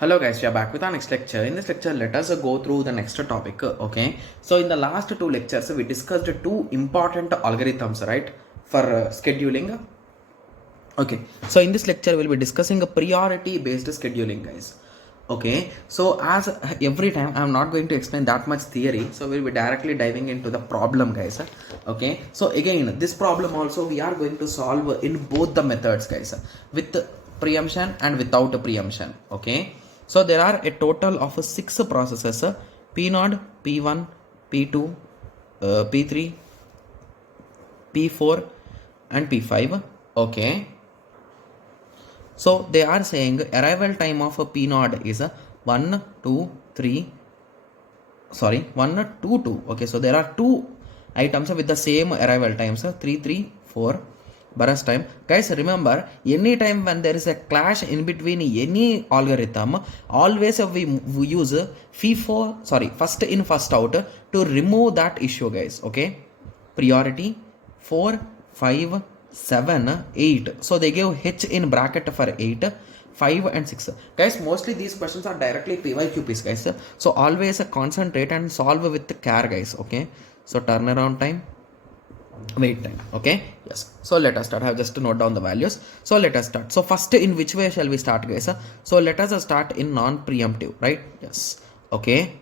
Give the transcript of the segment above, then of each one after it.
Hello guys, we are back with our next lecture. In this lecture, let us go through the next topic. Okay, so in the last two lectures, we discussed two important algorithms, right, for scheduling. Okay, so in this lecture, we'll be discussing a priority based scheduling, guys. Okay, so as every time, I'm not going to explain that much theory, so we'll be directly diving into the problem, guys. Okay, so again, this problem also we are going to solve in both the methods, guys, with preemption and without preemption. Okay, so there are a total of six processes: P0, P1, P2, P3, P4, and P5. Okay, so they are saying arrival time of a P node is a 1, 2, 3, sorry, 1, 2, 2. Okay, so there are two items with the same arrival times, 3, 3, 4 burst time. Guys, remember, any time when there is a clash in between any algorithm, always we use FIFO, sorry, first in, first out to remove that issue, guys. Okay, priority 4, 5, 7, 8. So they gave H in bracket for 8, 5 and 6. Guys, mostly these questions are directly PYQPs, guys. So always concentrate and solve with care, guys. Okay, so turnaround time, wait time. Okay, yes, so let us start. I have just to note down the values. So let us start. So first, in which way shall we start, guys? So let us start in non-preemptive, right? Yes. Okay,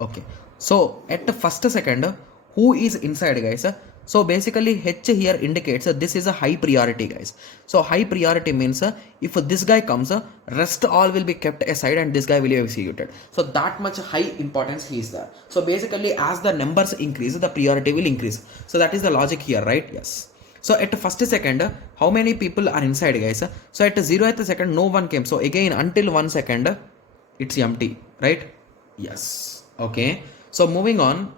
okay, so at the first second, who is inside, guys? So basically H here indicates this is a high priority, guys. So high priority means if this guy comes, rest all will be kept aside and this guy will be executed. So that much high importance he is there. So basically as the numbers increase, the priority will increase. So that is the logic here, right? Yes. So at the first second, how many people are inside, guys? So at the 0th second, no one came. So again, until 1 second, it's empty, right? Yes. Okay, so moving on.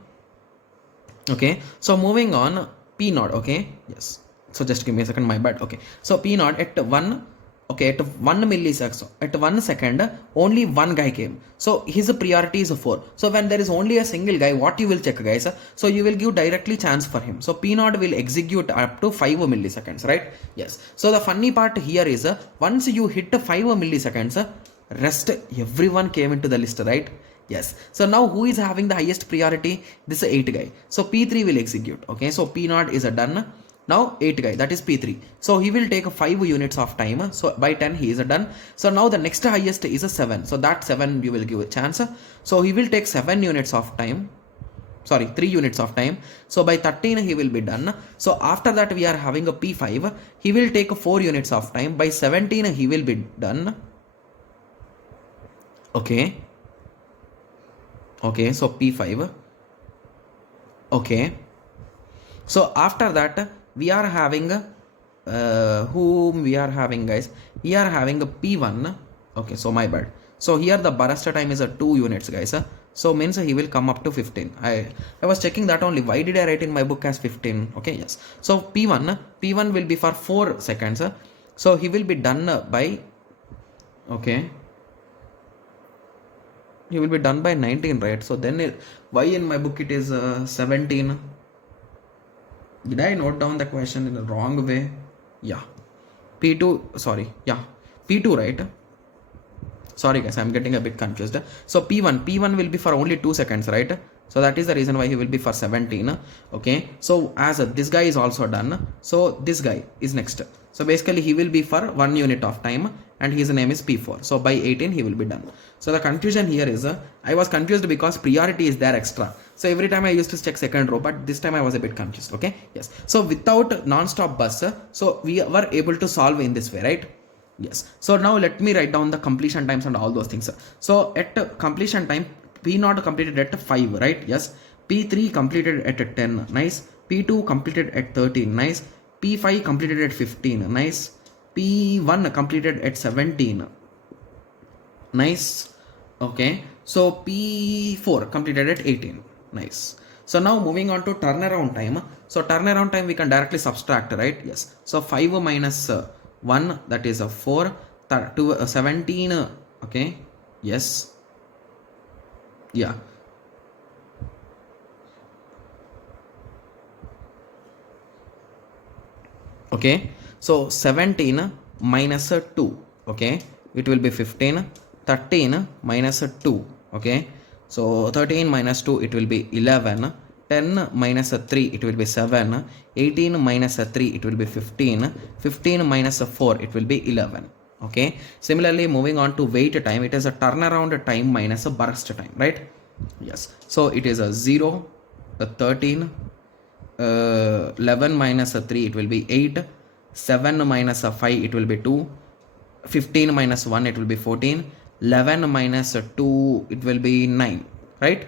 Okay, so moving on, P naught. Okay, yes, so just give me a second, my bad. Okay, so P naught at 1, okay, at 1 millisecond, so at 1 second only one guy came, so his priority is 4. So when there is only a single guy, what you will check, guys? So you will give directly chance for him. So P naught will execute up to 5 milliseconds, right? Yes. So the funny part here is once you hit 5 milliseconds, rest everyone came into the list, right? Yes. So now who is having the highest priority? This 8 guy. So P3 will execute. Okay. So P0 is done. Now 8 guy, that is P3. So he will take 5 units of time. So by 10 he is done. So now the next highest is a 7. So that 7 you will give a chance. So he will take 7 units of time. Sorry, 3 units of time. So by 13 he will be done. So after that we are having a P5. He will take 4 units of time. By 17 he will be done. Okay. Okay, so P5. Okay, so after that we are having whom we are having, guys? We are having a P1. Okay, so my bad. So here the burst time is a 2 units, guys. So means he will come up to 15. I was checking that only. Why did I write in my book as 15? Okay, yes. So P1 will be for 4 seconds. So he will be done by, okay, he will be done by 19, right? So then why in my book it is 17? Did I note down the question in the wrong way? Yeah, P2, sorry, yeah, P2, right? Sorry guys, I'm getting a bit confused. So P1 will be for only 2 seconds, right? So that is the reason why he will be for 17. Okay, so as this guy is also done, so this guy is next. So basically he will be for 1 unit of time and his name is P4. So by 18 he will be done. So the confusion here is I was confused because priority is there extra. So every time I used to check second row, but this time I was a bit confused. Okay, yes. So without non-stop bus, so we were able to solve in this way, right? Yes. So now let me write down the completion times and all those things. So at completion time, P0 completed at 5, right? Yes. P3 completed at 10. Nice. P2 completed at 13. Nice. P5 completed at 15. Nice. P1 completed at 17. Nice. Okay. So P4 completed at 18. Nice. So now moving on to turnaround time. So turnaround time we can directly subtract, right? Yes. So 5 minus 1, that is a 4, 17. Okay. Yes. Yeah. Okay. So 17 minus 2. Okay. It will be 15. 13 minus 2, okay. So 13 minus 2, it will be 11. 10 minus 3, it will be 7. 18 minus 3, it will be 15. 15 minus 4, it will be 11. Okay. Similarly, moving on to wait time, it is a turnaround time minus a burst time, right? Yes. So it is a 0, a 13, 11 minus 3, it will be 8. 7 minus 5, it will be 2. 15 minus 1, it will be 14. 11 minus 2, it will be 9, right?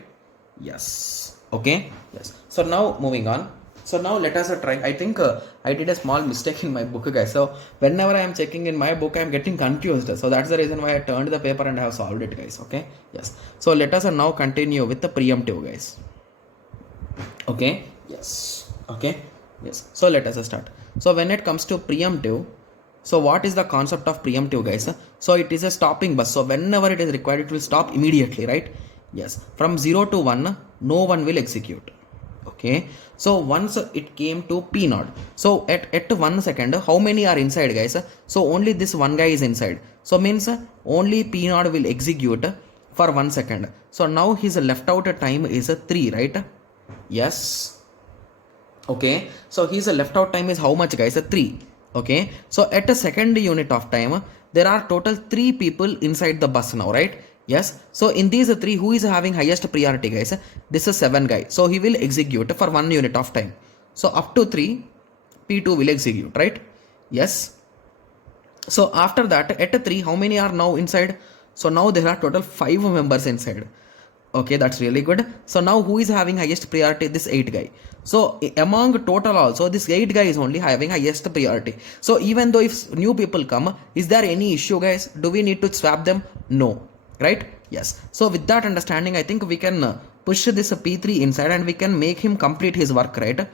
Yes. Okay. Yes. So now moving on. So now let us try. I think I did a small mistake in my book, guys. So whenever I am checking in my book, I am getting confused. So that's the reason why I turned the paper and I have solved it, guys. Okay. Yes. So let us now continue with the preemptive, guys. Okay. Yes. Okay. Yes. So let us start. So when it comes to preemptive, so what is the concept of preemptive, guys? So it is a stopping bus. So whenever it is required, it will stop immediately, right? Yes. From 0 to 1, no one will execute. Okay. So once it came to P node, so at 1 second, how many are inside, guys? So only this one guy is inside. So means only P node will execute for 1 second. So now his left out time is 3, right? Yes. Okay. So his left out time is how much, guys? 3. Okay. So at a second unit of time, there are total 3 people inside the bus now, right? Yes. So in these 3, who is having highest priority, guys? This is 7 guy. So he will execute for 1 unit of time. So up to 3, P2 will execute, right? Yes. So after that, at 3, how many are now inside? So now there are total 5 members inside. Okay, that's really good. So now who is having highest priority? This 8 guy. So among total also, this 8 guy is only having highest priority. So even though if new people come, is there any issue, guys? Do we need to swap them? No. Right? Yes. So with that understanding, I think we can push this P3 inside and we can make him complete his work, right?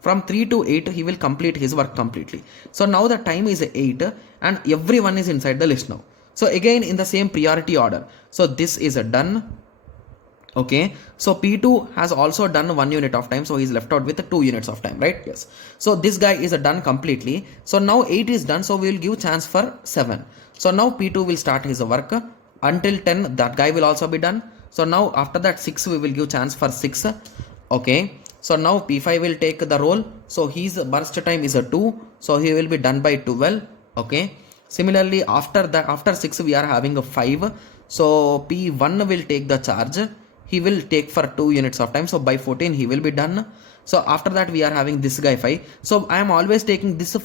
From 3 to 8, he will complete his work completely. So now the time is 8 and everyone is inside the list now. So again in the same priority order. So this is done. Okay, so P2 has also done 1 unit of time, so he's left out with 2 units of time, right? Yes. So this guy is done completely. So now 8 is done, so we will give chance for 7. So now P2 will start his work until 10. That guy will also be done. So now after that 6 we will give chance for 6. Okay. So now P5 will take the role. So his burst time is 2. So he will be done by 12. Okay. Similarly, after 6 we are having a 5. So P1 will take the charge. He will take for 2 units of time. So by 14 he will be done. So after that we are having this guy 5. So I am always taking this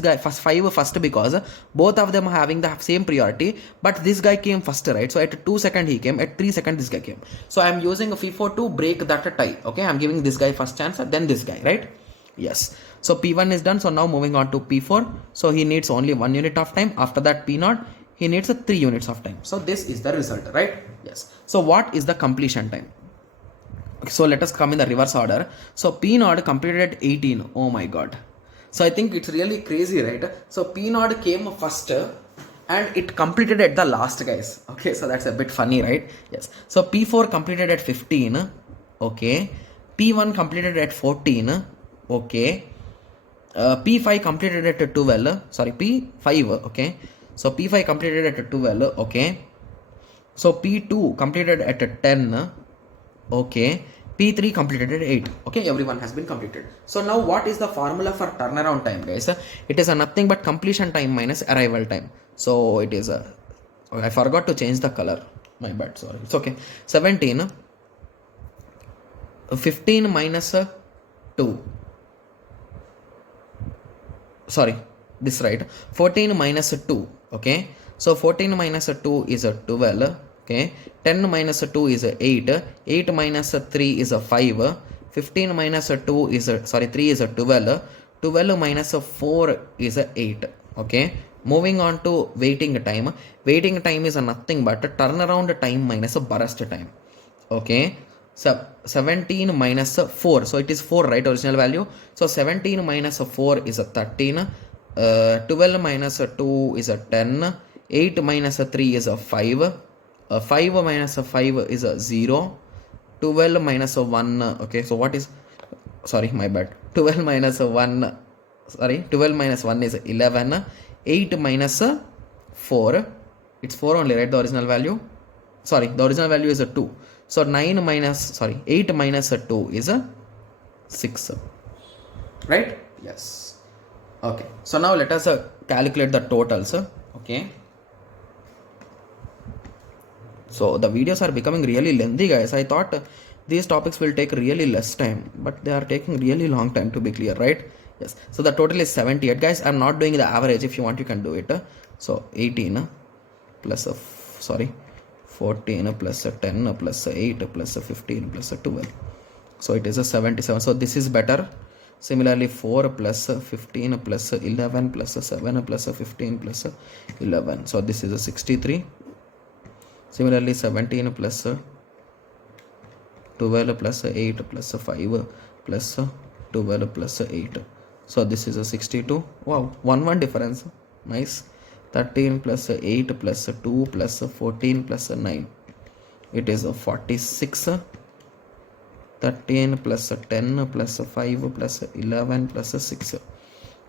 guy 5 first because both of them are having the same priority. But this guy came first, right? So at 2 seconds he came. At 3 seconds this guy came. So I am using a FIFO to break that tie. Okay, I am giving this guy first chance, then this guy, right? Yes. So P1 is done. So now moving on to P4. So he needs only 1 unit of time. After that P0, he needs 3 units of time. So this is the result, right? Yes. So what is the completion time? So let us come in the reverse order. So P0 completed at 18. Oh my god. So I think it's really crazy, right? So P0 came first and it completed at the last, guys. Okay, so that's a bit funny, right? Yes. So P4 completed at 15. Okay. P1 completed at 14. Okay. P5 completed at 12. Sorry, P5. Okay. So P5 completed at 12. Okay. So P2 completed at 10. Okay. P3 completed at 8. Okay. Everyone has been completed. So now what is the formula for turnaround time, guys? It is nothing but completion time minus arrival time. So it is I forgot to change the color. My bad. Sorry. It's okay. 17. 15 minus 2. Sorry. This right. 14 minus 2. Okay. So 14 minus 2 is 12. Okay. 10 minus 2 is 8. 8 minus 3 is 5. 15 minus 2 is 3 is 12. 12 minus 4 is 8. Okay. Moving on to waiting time. Waiting time is nothing but turnaround time minus burst time. Okay. So 17 minus 4. So it is 4, right? Original value. So 17 minus 4 is 13. 12 minus 2 is 10. 8 minus 3 is 5. 5 minus 5 is 0. 12 minus 1. Okay, so what is, sorry, my bad. 12 minus 1. Sorry, 12 minus 1 is 11. 8 minus 4. It's 4 only, right? The original value. Sorry, the original value is a 2. So 8 minus a 2 is a 6. Right? Yes. Okay. So now let us calculate the totals. Okay. So the videos are becoming really lengthy, guys. I thought these topics will take really less time, but they are taking really long time to be clear, right? Yes. So the total is 78, guys. I'm not doing the average. If you want, you can do it. So 18 plus 14 plus 10 plus 8 plus 15 plus 12. So it is a 77. So this is better. Similarly, 4 plus 15 plus 11 plus 7 plus 15 plus 11. So this is a 63. Similarly, 17 plus 12 plus 8 plus 5 plus 12 plus 8. So this is a 62. Wow, 1 difference. Nice. 13 plus 8 plus 2 plus 14 plus 9. It is a 46. 13 plus 10 plus 5 plus 11 plus 6.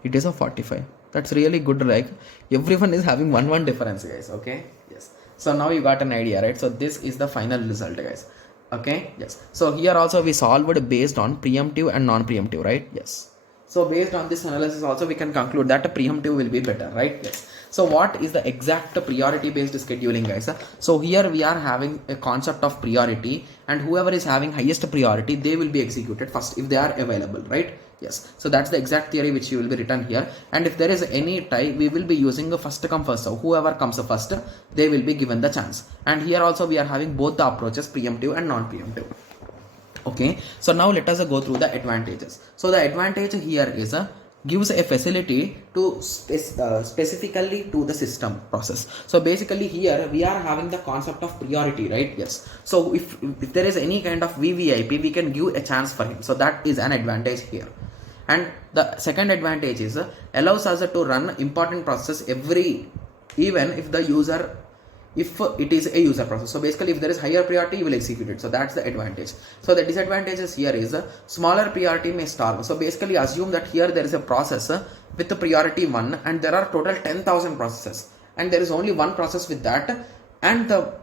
It is a 45. That's really good. Like everyone is having 1 difference, guys. Okay. Yes. So now you got an idea, right? So this is the final result, guys. Okay. Yes. So here also we solved based on preemptive and non-preemptive, right? Yes. So based on this analysis also we can conclude that a preemptive will be better, right? Yes. So what is the exact priority based scheduling, guys? So here we are having a concept of priority, and whoever is having highest priority, they will be executed first if they are available, right? Yes. So that's the exact theory which will be written here. And if there is any tie, we will be using the first come first. So whoever comes first, they will be given the chance. And here also we are having both the approaches, preemptive and non-preemptive. Okay, so now let us go through the advantages. So the advantage here is gives a facility to specifically to the system process. So basically here we are having the concept of priority, right? Yes. So if there is any kind of VVIP, we can give a chance for him. So that is an advantage here. And the second advantage is allows us to run important process even if the user, if it is a user process. So basically if there is higher priority, you will execute it. So that's the advantage. So the disadvantages here is smaller priority may starve. So basically assume that here there is a process with the priority 1 and there are total 10,000 processes and there is only one process with that, and the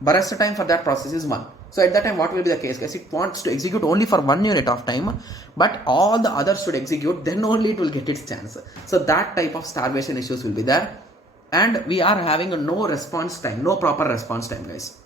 burst time for that process is 1. So at that time what will be the case, guys? It wants to execute only for 1 unit of time, but all the others should execute, then only it will get its chance. So that type of starvation issues will be there. And we are having no response time, no proper response time, guys.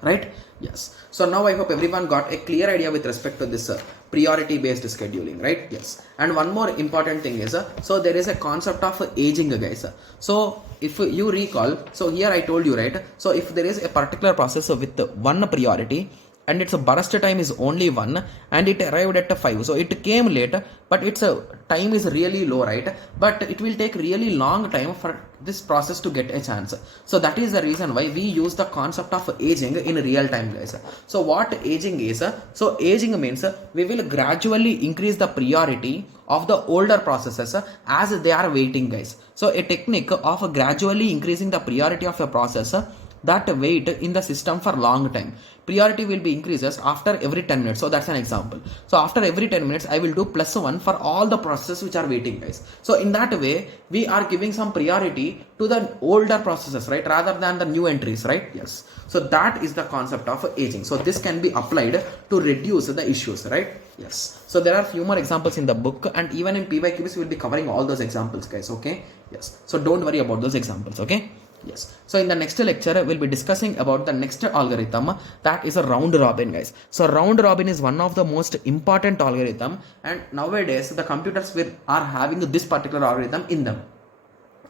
Right? Yes. So now I hope everyone got a clear idea with respect to this priority based scheduling, right? Yes. And one more important thing is, so there is a concept of aging, guys. So if you recall, so here I told you, right? So if there is a particular process with 1 priority, and its burst time is only 1 and it arrived at 5, so it came late, but its time is really low, right? But it will take really long time for this process to get a chance. So that is the reason why we use the concept of aging in real time, guys. So what aging is, so aging means we will gradually increase the priority of the older processes as they are waiting, guys. So a technique of gradually increasing the priority of a process that wait in the system for long time. Priority will be increases after every 10 minutes. So that's an example. So after every 10 minutes, I will do +1 for all the processes which are waiting, guys. So in that way, we are giving some priority to the older processes, right? Rather than the new entries, right? Yes. So that is the concept of aging. So this can be applied to reduce the issues, right? Yes. So there are few more examples in the book, and even in PYQs, we will be covering all those examples, guys. Okay. Yes. So don't worry about those examples. Okay. Yes. So in the next lecture, we'll be discussing about the next algorithm, that is a round robin, guys. So round robin is one of the most important algorithm, and nowadays the computers are having this particular algorithm in them.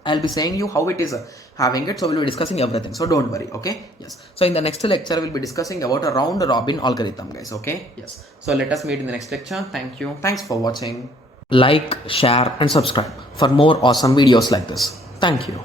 I'll be saying you how it is having it. So we'll be discussing everything. So don't worry. Okay. Yes. So in the next lecture, we'll be discussing about a round robin algorithm, guys. Okay. Yes. So let us meet in the next lecture. Thank you. Thanks for watching. Like, share and subscribe for more awesome videos like this. Thank you.